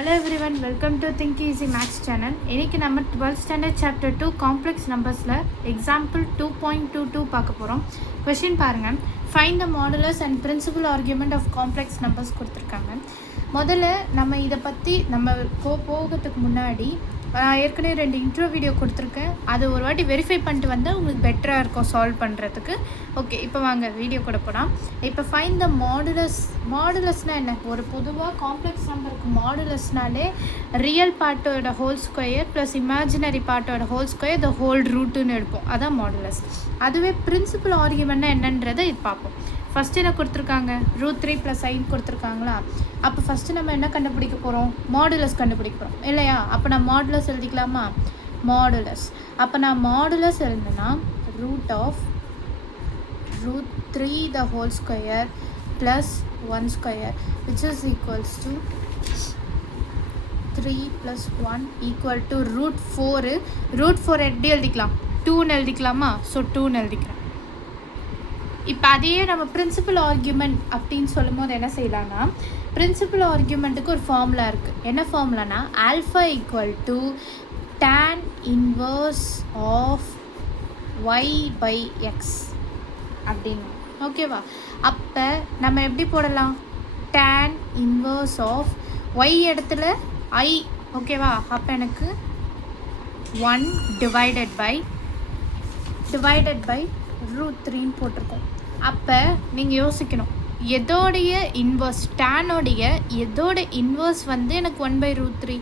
Hello everyone, welcome to Think Easy Maths channel. இன்னைக்கு நம்ம 12th standard chapter 2 complex numbersல example 2.22 பார்க்க போறோம். Question பாருங்க. Find the modulus and principal argument of complex numbers கொடுத்திருக்காங்க. முதல்ல நம்ம இத பத்தி நம்ம போகிறதுக்கு முன்னாடி ஏற்கனவே 2 இன்ட்ரோ வீடியோ கொடுத்துருக்கேன். அது ஒரு வாட்டி வெரிஃபை பண்ணிட்டு வந்தால் உங்களுக்கு பெட்டராக இருக்கும் சால்வ் பண்ணுறதுக்கு. ஓகே, இப்போ வாங்க வீடியோ கூட போகலாம். இப்போ ஃபைண்ட் த மாடுலஸ்னால் என்ன? ஒரு பொதுவாக காம்ப்ளெக்ஸ் நம்பருக்கு மாடுலஸ்னாலே ரியல் பார்ட்டோட ஹோல் ஸ்கொயர் ப்ளஸ் இமேஜினரி பார்ட்டோட ஹோல் ஸ்கொயர் த ஹோல் ரூட்டுன்னு எடுப்போம். அதான் மாடுலஸ். அதுவே பிரின்சிபல் ஆர்கியூமெண்ட்னா என்னன்றதை இது பார்ப்போம். ஃபஸ்ட்டு என்ன கொடுத்துருக்காங்க? √3 + i கொடுத்துருக்காங்களா? அப்போ ஃபஸ்ட்டு நம்ம என்ன கண்டுபிடிக்க போகிறோம்? மாடுலஸ் கண்டுபிடிக்க போகிறோம் இல்லையா? அப்போ நான் மாடுலஸ் எழுதிக்கலாமா? மாடுலஸ். அப்போ நான் மாடுலஸ் எழுதுனா √3 the whole square plus 1 square which is equals to 3 + 1 equal to √4. √4 எப்படி எழுதிக்கலாம்? 2ன்னு எழுதிக்கலாமா? ஸோ 2ன்னு எழுதிக்கிறேன். இப்போ அதையே நம்ம பிரின்சிபல் ஆர்கியூமெண்ட் அப்படின்னு சொல்லும் போது என்ன செய்யலாம்னா, பிரின்சிபல் ஆர்கியூமெண்ட்டுக்கு ஒரு ஃபார்முலா இருக்குது. என்ன ஃபார்முலானா alpha = tan inverse of y/x அப்படின்னு. ஓகேவா? அப்போ நம்ம எப்படி போடலாம்? tan inverse of y இடத்துல i. ஓகேவா? அப்போ எனக்கு 1 divided by √3ன்னு போட்டிருக்கோம். அப்போ நீங்கள் யோசிக்கணும், எதோடைய இன்வர்ஸ்? டேனோடைய எதோட இன்வர்ஸ் வந்து எனக்கு 1/√3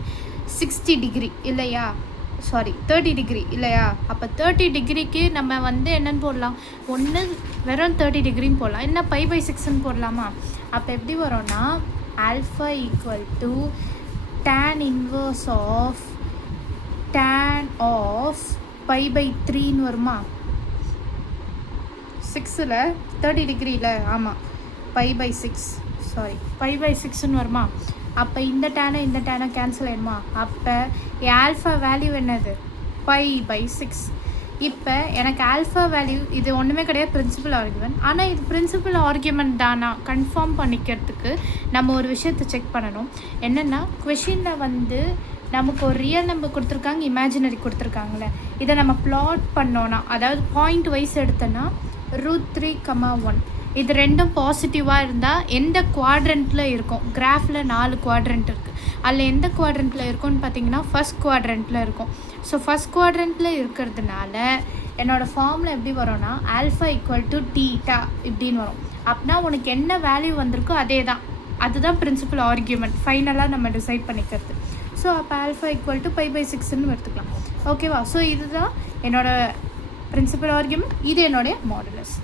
60 டிகிரி இல்லையா? சாரி 30 டிகிரி இல்லையா? அப்போ 30 டிகிரிக்கு நம்ம வந்து என்னென்னு போடலாம்? ஒன்று வெறும் 30 டிகிரின்னு போடலாம், என்ன π/6ன்னு போடலாமா? அப்போ எப்படி வரோன்னா ஆல்ஃபா = tan inverse of π/3ன்னு வருமா? 6ல் 30 டிகிரியில் ஆமாம் π/6ன்னு வருமா? அப்போ இந்த டேனை கேன்சல் ஆயிடுமா? அப்போ ஆல்ஃபா வேல்யூ என்னது? π/6. இப்போ எனக்கு ஆல்ஃபா வேல்யூ இது ஒன்றுமே கிடையாது பிரின்சிபல் ஆர்கியூமெண்ட். ஆனால் இது பிரின்சிபல் ஆர்கியூமெண்ட் தானா கன்ஃபார்ம் பண்ணிக்கிறதுக்கு நம்ம ஒரு விஷயத்தை செக் பண்ணணும். என்னென்னா, கொஷினில் வந்து நமக்கு ஒரு ரியல் நம்பர் கொடுத்துருக்காங்க, இமேஜினரி கொடுத்துருக்காங்களே, இதை நம்ம ப்ளாட் பண்ணோன்னா, அதாவது பாயிண்ட் வைஸ் எடுத்தோன்னா √3, 1 இது ரெண்டும் பாசிட்டிவாக இருந்தால் எந்த குவாட்ரண்ட்டில் இருக்கும்? கிராஃபில் 4 குவாட்ரண்ட் இருக்குது. அதில் எந்த குவாட்ரண்ட்டில் இருக்கும்னு பார்த்தீங்கன்னா ஃபஸ்ட் குவாட்ரண்ட்டில் இருக்கும். ஸோ ஃபஸ்ட் குவாட்ரண்ட்டில் இருக்கிறதுனால என்னோடய ஃபார்மில் எப்படி வரும்னா ஆல்ஃபா = θ இப்படின்னு வரும். அப்படின்னா உனக்கு என்ன வேல்யூ வந்திருக்கோ அதே தான். அதுதான் பிரின்சிபல் ஆர்கியூமெண்ட் ஃபைனலாக நம்ம டிசைட் பண்ணிக்கிறது. ஸோ அப்போ ஆல்ஃபா = π/6ன்னு எடுத்துக்கலாம். ஓகேவா? ஸோ இதுதான் என்னோடய பிரின்சிபல் ஆர்கியூமெண்ட், இது என்னுடைய மாடுலஸ்.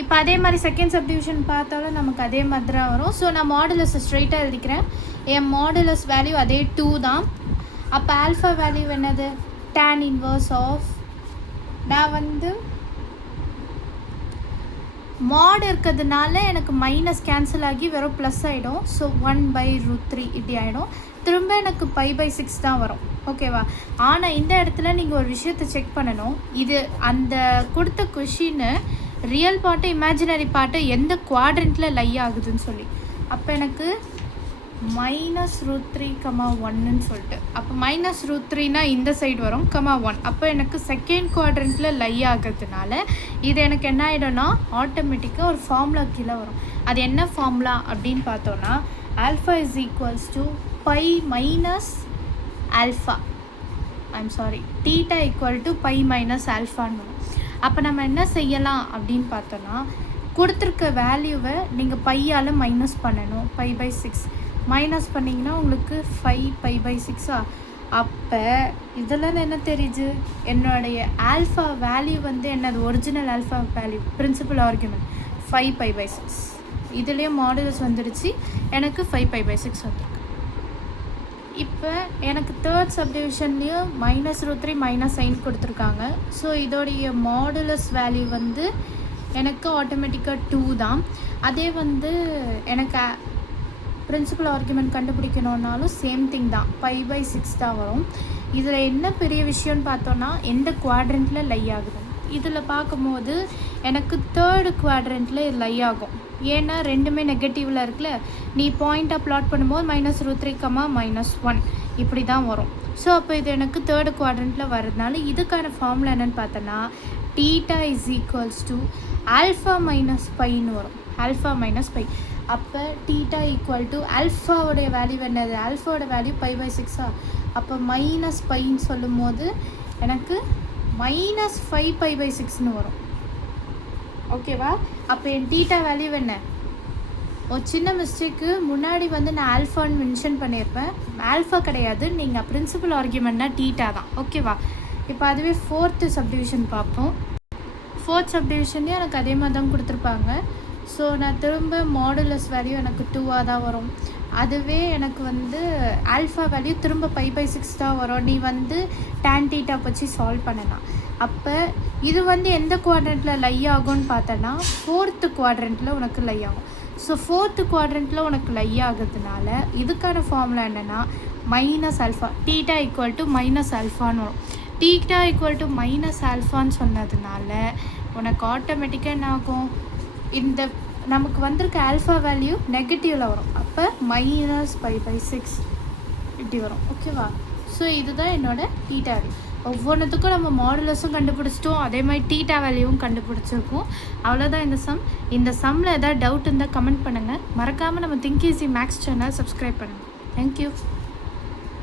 இப்போ அதே மாதிரி செகண்ட் சப்டிவிஷன் பார்த்தாலும் நமக்கு அதே மாதிரி தான் வரும். ஸோ நான் மாடுலஸை ஸ்ட்ரைட்டாக எழுதிக்கிறேன். என் மாடுலஸ் வேல்யூ அதே 2 தான். அப்போ ஆல்ஃபா வேல்யூ என்னது? tan inverse of, நான் வந்து மாட் இருக்கிறதுனால எனக்கு மைனஸ் கேன்சல் ஆகி வெறும் ப்ளஸ் ஆகிடும். ஸோ 1/√3 இப்படி ஆகிடும். திரும்ப எனக்கு π/6 தான் வரும். ஓகேவா? ஆனால் இந்த இடத்துல நீங்கள் ஒரு விஷயத்தை செக் பண்ணணும். இது அந்த கொடுத்த question real part imaginary part எந்த குவாட்ரண்ட்டில் லை ஆகுதுன்னு சொல்லி. அப்போ எனக்கு -√3, 1ன்னு சொல்லிட்டு, அப்போ -√3னா இந்த சைடு வரும், 1. அப்போ எனக்கு செகண்ட் குவாட்ரண்ட்டில் லை ஆகிறதுனால இது எனக்கு என்ன ஆகிடும்னா ஆட்டோமேட்டிக்காக ஒரு ஃபார்முலா கீழே வரும். அது என்ன ஃபார்முலா அப்படின்னு பார்த்தோன்னா ஆல்ஃபா = π - ஆல்ஃபா. θ = π - ஆல்ஃபான்னு வரும். அப்போ நம்ம என்ன செய்யலாம் அப்படின்னு பார்த்தோன்னா, கொடுத்துருக்க வேல்யூவை நீங்கள் பையால் மைனஸ் பண்ணணும். π/6 மைனஸ் பண்ணிங்கன்னா உங்களுக்கு 5 π/6. அப்போ இதெல்லாம் என்ன தெரியுது? என்னுடைய ஆல்ஃபா வேல்யூ வந்து என்னது? Original alpha value principal argument 5 π/6. இதுலேயே மாடுலஸ் வந்துடுச்சு, எனக்கு 5 π/6 வந்துருக்கு. இப்போ எனக்கு தேர்ட் சப்டிவிஷன்லேயும் -√3 - i கொடுத்துருக்காங்க. ஸோ இதோடைய மாடுலஸ் வேல்யூ வந்து எனக்கு ஆட்டோமேட்டிக்காக 2 தான். அதே வந்து எனக்கு பிரின்சிபல் ஆர்கியூமெண்ட் கண்டுபிடிக்கணுன்னாலும் சேம் திங் தான், π/6 தான் வரும். இதில் என்ன பெரிய விஷயம்னு பார்த்தோன்னா எந்த குவாட்ரண்ட்டில் லை ஆகுது. இதில் பார்க்கும்போது எனக்கு தேர்டு குவாட்ரண்ட்டில் லை ஆகும். ஏன்னா ரெண்டுமே நெகட்டிவில் இருக்குல்ல. நீ பாயிண்ட்டாக ப்ளாட் பண்ணும்போது -√3, -1 இப்படி தான் வரும். ஸோ அப்போ இது எனக்கு தேர்டு குவாட்ரண்ட்டில் வர்றதுனால இதுக்கான ஃபார்முலா என்னென்னு பார்த்தோன்னா θ = α - πன்னு வரும். α - π. அப்போ θ = ஆல்ஃபாவுடைய வேல்யூ என்னது? ஆல்ஃபாவோட வேல்யூ π/6. அப்போ -πன்னு சொல்லும் போது எனக்கு -5π/6ன்னு வரும். ஓகேவா? அப்போ என் θ வேல்யூ என்ன? ஒரு சின்ன மிஸ்டேக்கு முன்னாடி வந்து நான் ஆல்ஃபான்னு மென்ஷன் பண்ணியிருப்பேன். ஆல்ஃபா கிடையாது, நீங்கள் பிரின்சிபல் ஆர்கியூமெண்ட்னா θ தான். ஓகேவா? இப்போ அதுவே ஃபோர்த்து சப்டிவிஷன் பார்ப்போம். ஃபோர்த் சப்டிவிஷன்லேயும் எனக்கு அதே மாதிரி தான் கொடுத்துருப்பாங்க. ஸோ நான் திரும்ப மாடுலஸ் வேல்யூ எனக்கு 2ஆக தான் வரும். அதுவே எனக்கு வந்து ஆல்ஃபா வேல்யூ திரும்ப π/6 தான் வரும். நீ வந்து tan θ வச்சு சால்வ் பண்ணலாம். அப்போ இது வந்து எந்த குவாட்ரண்ட்டில் லை ஆகும்னு பார்த்தோன்னா ஃபோர்த்து குவாட்ரண்ட்டில் உனக்கு லை ஆகும். ஸோ ஃபோர்த்து குவாட்ரண்ட்டில் உனக்கு லை ஆகுறதுனால இதுக்கான ஃபார்முலா என்னென்னா -α. θ = -ஆன்னு வரும். θ = -ஆன்னு சொன்னதுனால உனக்கு ஆட்டோமேட்டிக்காக என்ன ஆகும்? இந்த நமக்கு வந்திருக்க ஆல்ஃபா வேல்யூ நெகட்டிவில் வரும். அப்போ -π/6 இப்படி வரும். ஓகேவா? ஸோ இதுதான் என்னோட θ வேல்யூ. ஒவ்வொன்றுத்துக்கும் நம்ம மாடுலஸும் கண்டுபிடிச்சிட்டோம், அதே மாதிரி θ வேல்யூவும் கண்டுபிடிச்சிருக்கோம். அவ்வளோதான் இந்த சம். இந்த சம்மில் ஏதாவது டவுட் இருந்தால் கமெண்ட் பண்ணுங்கள். மறக்காமல் நம்ம think easy maths channel subscribe பண்ணுங்கள். தேங்க்யூ.